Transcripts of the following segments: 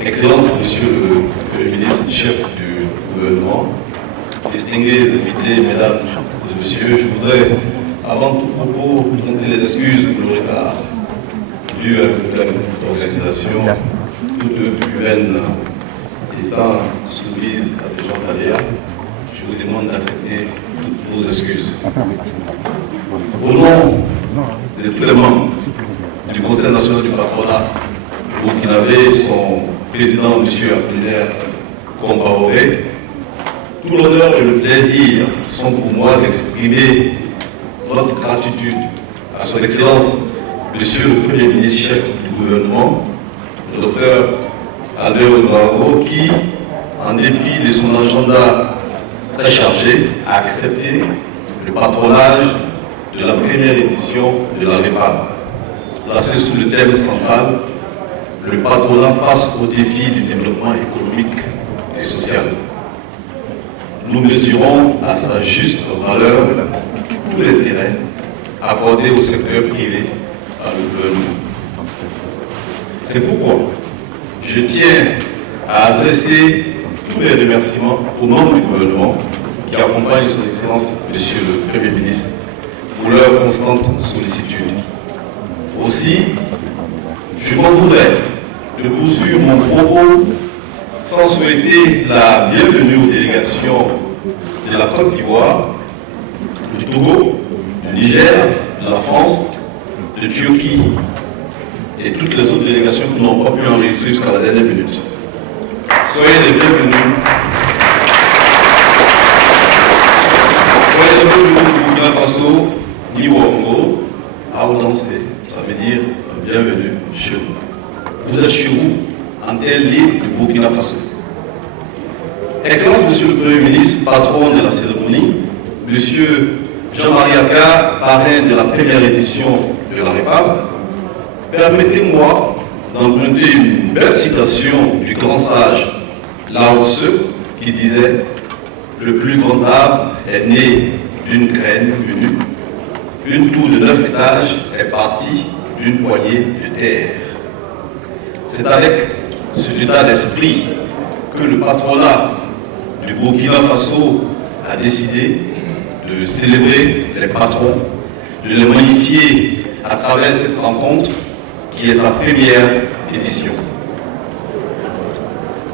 Excellences, Monsieur le ministre, chef du gouvernement, distingués invités, mesdames et messieurs, je voudrais, avant tout propos, présenter les excuses pour le retard dû à un problème d'organisation, toute humaine étant soumise à ces gens d'aléas. Je vous demande d'accepter toutes vos excuses. Au nom de tous les membres du Conseil national du patronat burkinabé, son président, M. Apollinaire Compaoré, tout l'honneur et le plaisir sont pour moi d'exprimer notre gratitude à son Excellence, Monsieur le Premier ministre chef du gouvernement, le docteur Albert Ouedraogo, qui, en dépit de son agenda très chargé, a accepté le patronage de la première édition de la REPAB, placé sous le thème central le patronat face aux défis du développement économique et social. Nous mesurons à sa juste valeur tout l'intérêt accordé au secteur privé par le gouvernement. C'est pourquoi je tiens à adresser tous mes remerciements aux membres du gouvernement qui accompagnent son Excellence, Monsieur le Premier ministre, pour leur constante sollicitude. Aussi, je m'en voudrais de poursuivre mon propos sans souhaiter la bienvenue aux délégations de la Côte d'Ivoire, du Togo, du Niger, de la France, de Turquie et toutes les autres délégations qui n'ont pas pu enregistrer jusqu'à la dernière minute. Soyez les bienvenus. Soyez les bienvenus au Burkina Faso, ni au Congo, à Oudansé. Ça veut dire bienvenue chez nous. Vous êtes chez vous, en terre libre du Burkina Faso. Excellence, Monsieur le Premier ministre, patron de la cérémonie, Monsieur Jean-Marie Aka, parrain de la première édition de la REPAB, permettez-moi d'emprunter une belle citation du grand sage Lao Tse qui disait « Le plus grand arbre est né d'une graine venue, une tour de 9 étages est partie d'une poignée de terre. » C'est avec cet état d'esprit que le patronat du Burkina Faso a décidé de célébrer les patrons, de les magnifier à travers cette rencontre qui est sa première édition.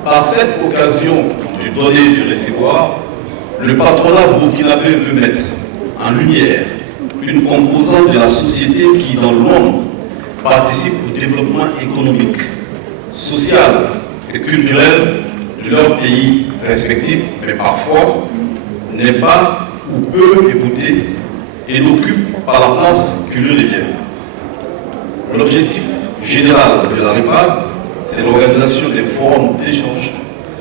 Par cette occasion du donner et du recevoir, le patronat burkinabé veut mettre en lumière une composante de la société qui, dans le monde, participe au développement économique, social et culturel de leur pays respectifs, mais parfois n'est pas ou peu écouté et n'occupe pas la place qui lui revient. L'objectif général de la REPAB, c'est l'organisation des forums d'échange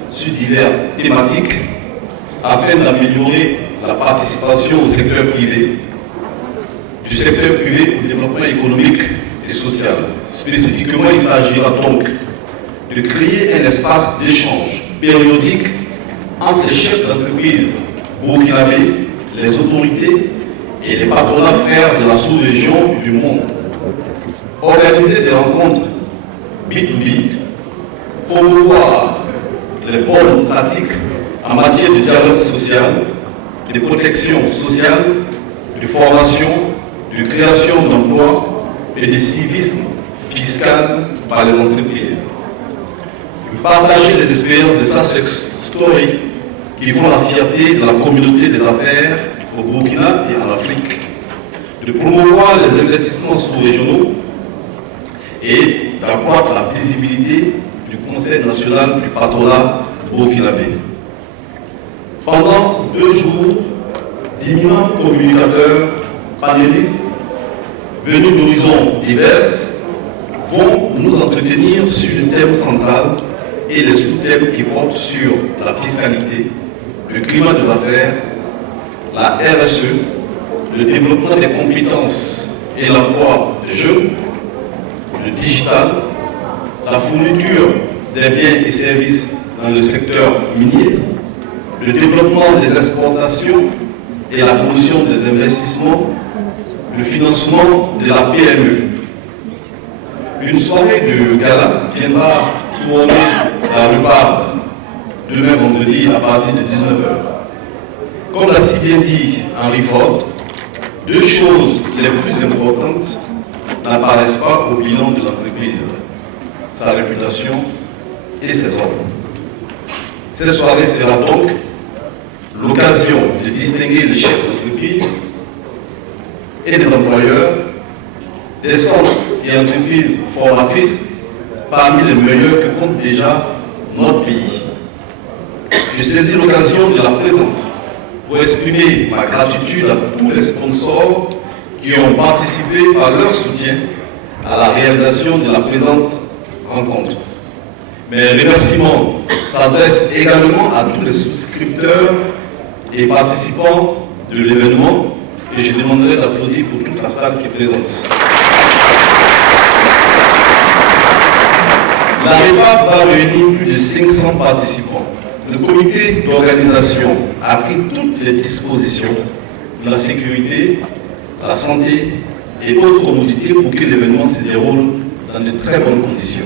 sur diverses thématiques afin d'améliorer la participation au secteur privé, du secteur privé au développement économique et social. Spécifiquement, il s'agira donc de créer un espace d'échange périodique entre les chefs d'entreprise burkinabés, les autorités et les patronats frères de la sous-région du monde. Organiser des rencontres B2B, promouvoir les bonnes pratiques en matière de dialogue social, de protection sociale, de formation, de création d'emplois et de civisme fiscal par les entreprises. Partager les expériences de success story qui font la fierté de la communauté des affaires au Burkina et en Afrique, de promouvoir les investissements sous-régionaux et d'accroître la visibilité du Conseil national du patronat burkinabé. Pendant 2 jours, d'immenses communicateurs, panélistes, venus d'horizons divers, vont nous entretenir sur le thème central et les sous-thèmes qui portent sur la fiscalité, le climat des affaires, la RSE, le développement des compétences et l'emploi des jeunes, le digital, la fourniture des biens et services dans le secteur minier, le développement des exportations et la promotion des investissements, le financement de la PME. Une soirée de gala viendra couronner la rhubarbe demain vendredi à partir de 19h. Comme l'a si bien dit Henry Ford, deux choses les plus importantes n'apparaissent pas au bilan de l'entreprise, sa réputation et ses ordres. Cette soirée sera donc l'occasion de distinguer les chefs d'entreprise et des employeurs, des centres et entreprises formatrices parmi les meilleurs que compte déjà notre pays. Je saisis l'occasion de la présence pour exprimer ma gratitude à tous les sponsors qui ont participé par leur soutien à la réalisation de la présente rencontre. Mes remerciements s'adressent également à tous les souscripteurs et participants de l'événement et je demanderai d'applaudir pour toute la salle qui est présente. La REPAP va réunir plus de 500 participants. Le comité d'organisation a pris toutes les dispositions de la sécurité, la santé et autres commodités pour que l'événement se déroule dans de très bonnes conditions.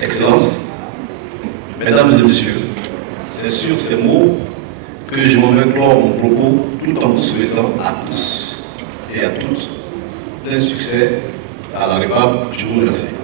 Excellences, Mesdames et Messieurs, c'est sur ces mots que je m'en vais clore mon propos tout en vous souhaitant à tous et à toutes plein succès à la REPAP. Je vous remercie.